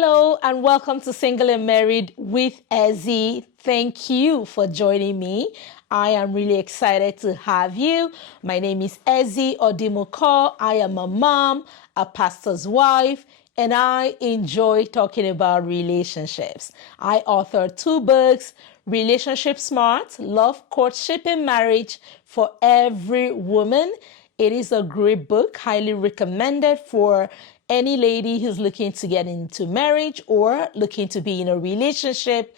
Hello and welcome to Single and Married with Ezzy. Thank you for joining me. I am really excited to have you. My name is Ezzy Odimoko. I am a mom, a pastor's wife, and I enjoy talking about relationships. I authored 2 books, Relationship Smart, Love, Courtship, and Marriage for Every Woman. It is a great book, highly recommended for any lady who's looking to get into marriage or looking to be in a relationship.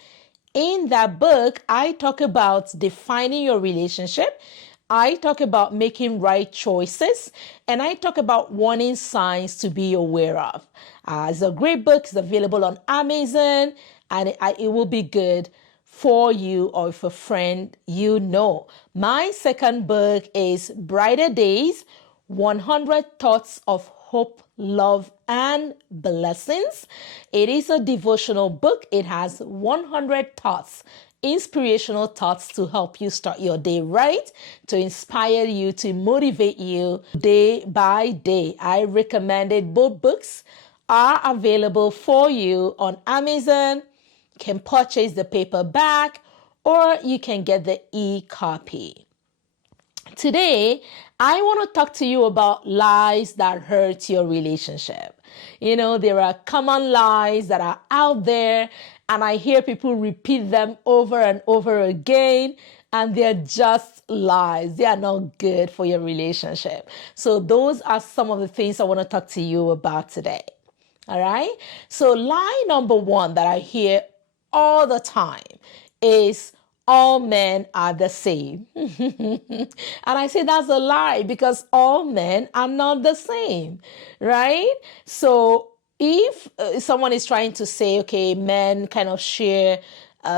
In that book, I talk about defining your relationship. I talk about making right choices, and I talk about warning signs to be aware of. It's a great book. It's available on Amazon, and it will be good for you or if a friend you know. My second book is Brighter Days, 100 Thoughts of Hope, Love, and Blessings. It is a devotional book. It has 100 thoughts, inspirational thoughts to help you start your day right, to inspire you, to motivate you day by day. I recommended both books are available for you on Amazon. Can purchase the paperback or you can get the e-copy. Today, I want to talk to you about lies that hurt your relationship. You know, there are common lies that are out there, and I hear people repeat them over and over again, and they're just lies. They are not good for your relationship. So those are some of the things I want to talk to you about today. All right? So lie number 1 that I hear all the time is all men are the same. And I say that's a lie because all men are not the same, right? So if someone is trying to say, okay, men kind of share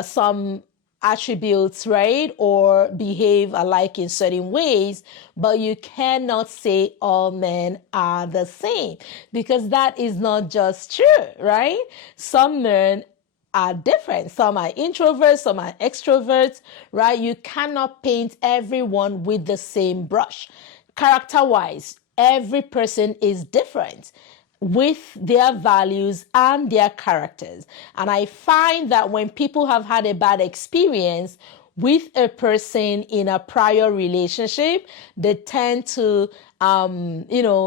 some attributes, right, or behave alike in certain ways, but you cannot say all men are the same because that is not just true, right? Some men are different. Some are introverts, some are extroverts, right? You cannot paint everyone with the same brush. Character-wise, every person is different with their values and their characters. And I find that when people have had a bad experience with a person in a prior relationship, they tend to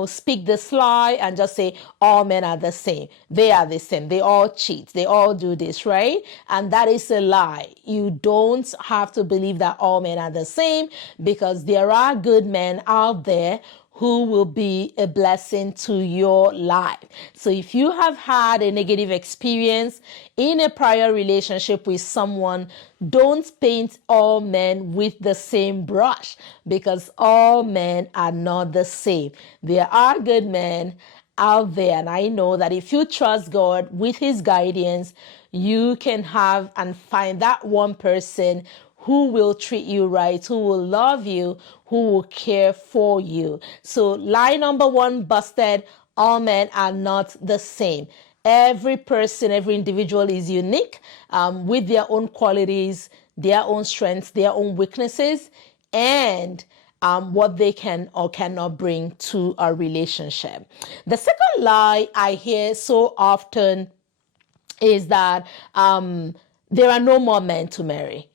speak this lie and just say all men are the same. They are the same. They all cheat. They all do this, right? And that is a lie. You don't have to believe that all men are the same because there are good men out there who will be a blessing to your life. So if you have had a negative experience in a prior relationship with someone, don't paint all men with the same brush because all men are not the same. There are good men out there, and I know that if you trust God with his guidance, you can have and find that one person who will treat you right, who will love you, who will care for you. So lie number 1 busted. All men are not the same. Every person, every individual is unique with their own qualities, their own strengths, their own weaknesses, and what they can or cannot bring to a relationship. The second lie I hear so often is that there are no more men to marry.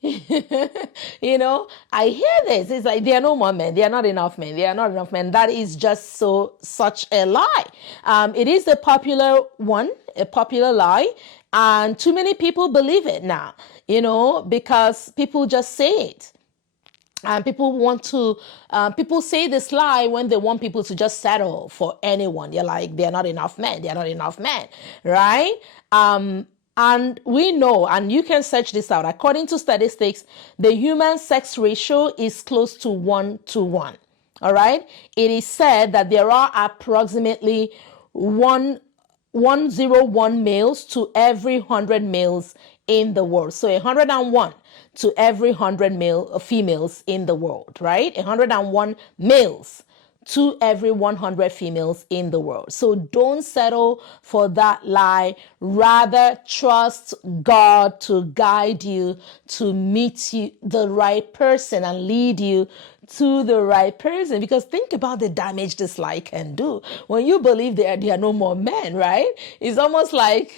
You know, I hear this. It's like there are no more men. There are not enough men. There are not enough men. That is just such a lie. It is a popular lie, and too many people believe it now, because people just say it. And people say this lie when they want people to just settle for anyone. They're like, they're not enough men. They're not enough men, right? And we know, and you can search this out, according to statistics, the human sex ratio is close to 1:1. All right. It is said that there are approximately 101 males to every 100 males in the world. So 101 to every 100 females in the world, right? 101 males to every 100 females in the world. So don't settle for that lie. Rather, trust God to guide you, to meet you, the right person, and lead you to the right person. Because think about the damage this lie can do. When you believe there are no more men, right? It's almost like,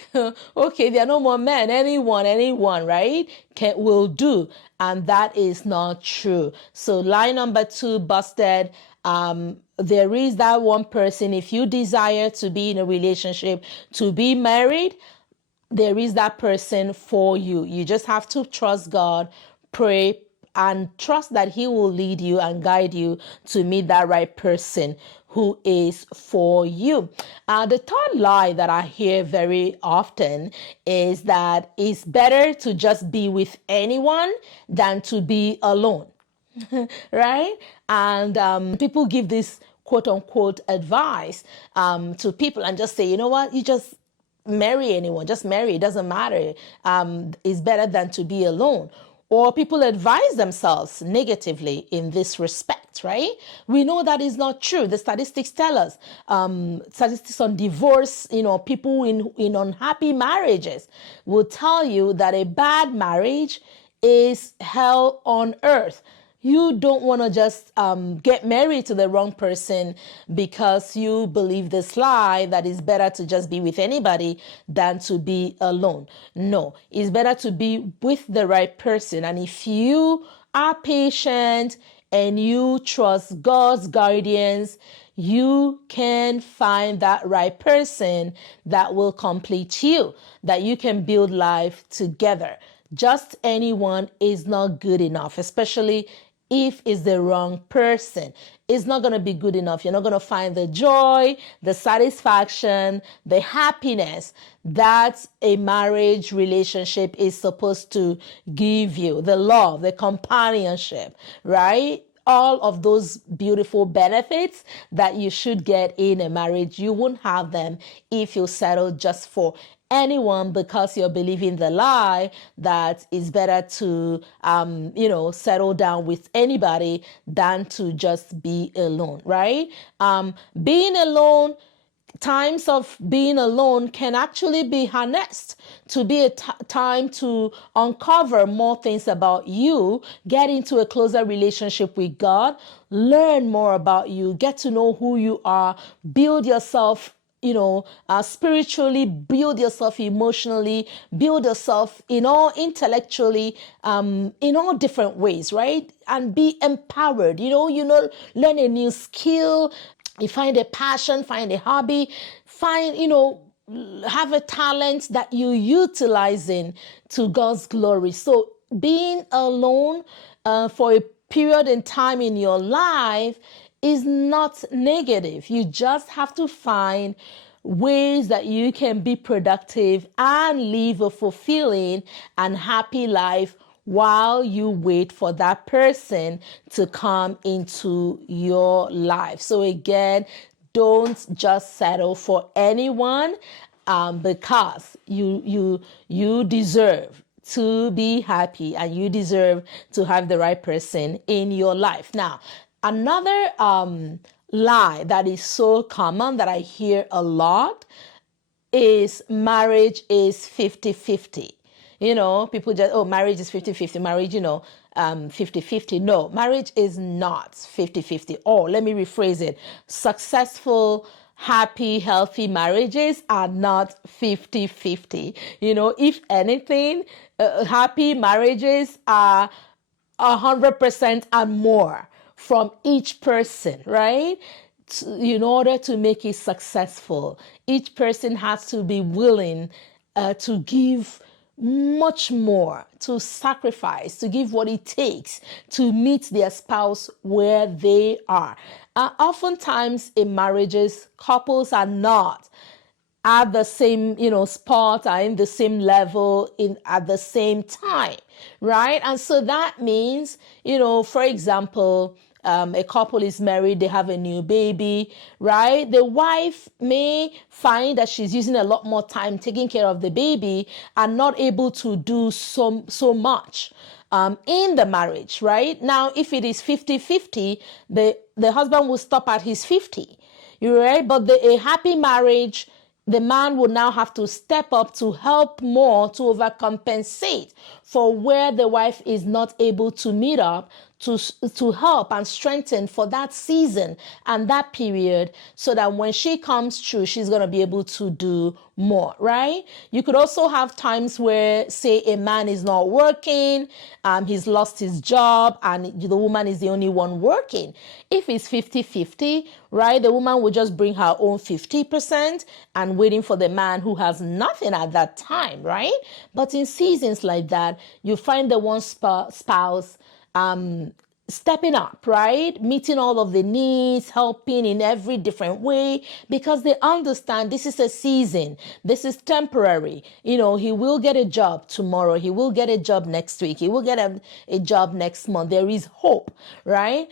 okay, there are no more men. Anyone, right, will do. And that is not true. So lie number 2, busted. There is that one person. If you desire to be in a relationship, to be married, there is that person for you. You just have to trust God, pray, and trust that He will lead you and guide you to meet that right person who is for you. The third lie that I hear very often is that it's better to just be with anyone than to be alone. Right? And people give this quote unquote advice to people and just say, you know what, you just marry anyone, just marry, it doesn't matter. It's better than to be alone. Or people advise themselves negatively in this respect, right? We know that is not true. The statistics tell us, statistics on divorce, people in unhappy marriages will tell you that a bad marriage is hell on earth. You don't want to just get married to the wrong person because you believe this lie that it's better to just be with anybody than to be alone. No, it's better to be with the right person. And if you are patient and you trust God's guidance, you can find that right person that will complete you, that you can build life together. Just anyone is not good enough, especially if it's the wrong person. It's not going to be good enough. You're not going to find the joy, the satisfaction, the happiness that a marriage relationship is supposed to give you, the love, the companionship, right? All of those beautiful benefits that you should get in a marriage, you won't have them if you settle just for anyone because you're believing the lie that it's better to settle down with anybody than to just be alone, right? Being alone, times of being alone can actually be harnessed to be a time to uncover more things about you, get into a closer relationship with God, learn more about you, get to know who you are, build yourself spiritually, build yourself emotionally, build yourself intellectually, in all different ways, right? And be empowered, learn a new skill, you find a passion, find a hobby, have a talent that you utilizing to God's glory. So being alone for a period in time in your life is not negative. You just have to find ways that you can be productive and live a fulfilling and happy life while you wait for that person to come into your life. So again, don't just settle for anyone because you deserve to be happy and you deserve to have the right person in your life. Now, another lie that is so common that I hear a lot is marriage is 50-50. People just, marriage is 50-50. Marriage, 50-50. No, marriage is not 50-50. Or let me rephrase it. Successful, happy, healthy marriages are not 50-50. If anything, happy marriages are 100% and more from each person, right? In order to make it successful, each person has to be willing to give much more, to sacrifice, to give what it takes to meet their spouse where they are. Oftentimes in marriages, couples are not at the same, spot, are in the same level at the same time, right? And so that means, for example, a couple is married, they have a new baby, right? The wife may find that she's using a lot more time taking care of the baby and not able to do so much in the marriage, right? Now, if it is 50-50, the husband will stop at his 50, right? But a happy marriage, the man would now have to step up to help more to overcompensate for where the wife is not able to meet up, to help and strengthen for that season and that period, so that when she comes through, she's going to be able to do more, right? You could also have times where, say, a man is not working, he's lost his job, and the woman is the only one working. If it's 50-50, right, the woman will just bring her own 50% and waiting for the man who has nothing at that time, right? But in seasons like that, you find the one spouse stepping up, right? Meeting all of the needs, helping in every different way, because they understand this is a season. This is temporary. You know, he will get a job tomorrow. He will get a job next week. He will get a job next month. There is hope, right?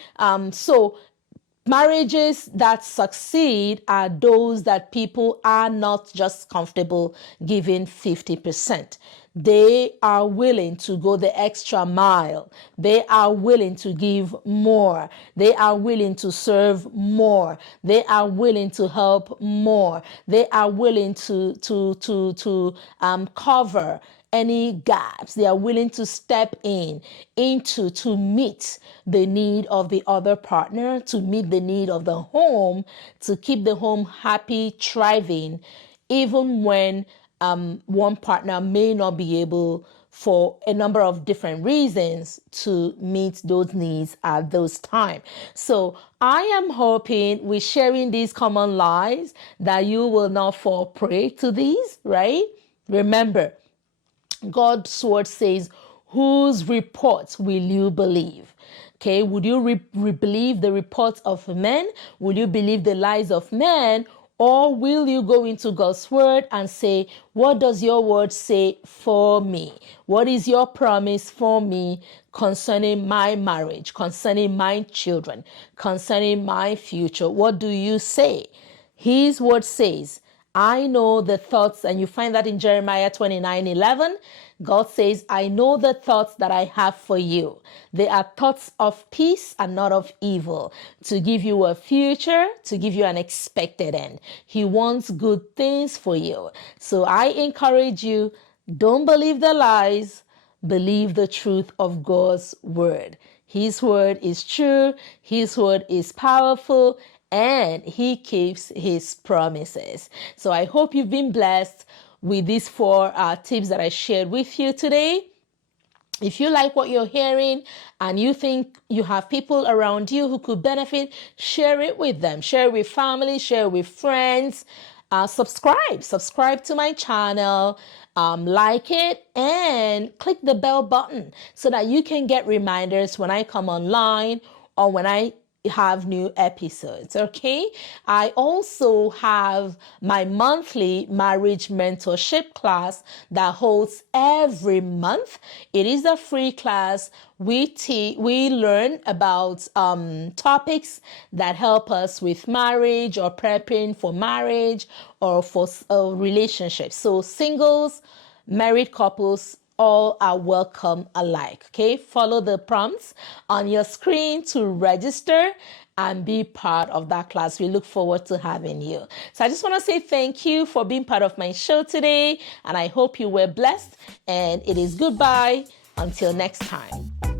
So marriages that succeed are those that people are not just comfortable giving 50%. They are willing to go the extra mile. They are willing to give more. They are willing to serve more. They are willing to help more. They are willing to cover any gaps. They are willing to step into to meet the need of the other partner, to meet the need of the home, to keep the home happy, thriving, even when one partner may not be able, for a number of different reasons, to meet those needs at those times. So I am hoping with sharing these common lies that you will not fall prey to these, right? Remember, God's word says, whose report will you believe? Okay, would you believe the reports of men? Will you believe the lies of men? Or will you go into God's word and say, what does your word say for me? What is your promise for me concerning my marriage, concerning my children, concerning my future? What do you say? His word says, I know the thoughts, and you find that in Jeremiah 29:11. God says, I know the thoughts that I have for you. They are thoughts of peace and not of evil, to give you a future, to give you an expected end. He wants good things for you. So I encourage you, don't believe the lies, believe the truth of God's word. His word is true. His word is powerful, and he keeps his promises. So I hope you've been blessed with these 4 tips that I shared with you today. If you like what you're hearing and you think you have people around you who could benefit, share it with them. Share it with family, share it with friends. Subscribe to my channel, like it, and click the bell button so that you can get reminders when I come online or when I have new episodes. Okay, I also have my monthly marriage mentorship class that holds every month. It is a free class. We learn about topics that help us with marriage or preparing for marriage or for relationships. So singles, married couples, all are welcome alike. Okay, follow the prompts on your screen to register and be part of that class. We look forward to having you. So I just want to say thank you for being part of my show today, and I hope you were blessed. And it is goodbye until next time.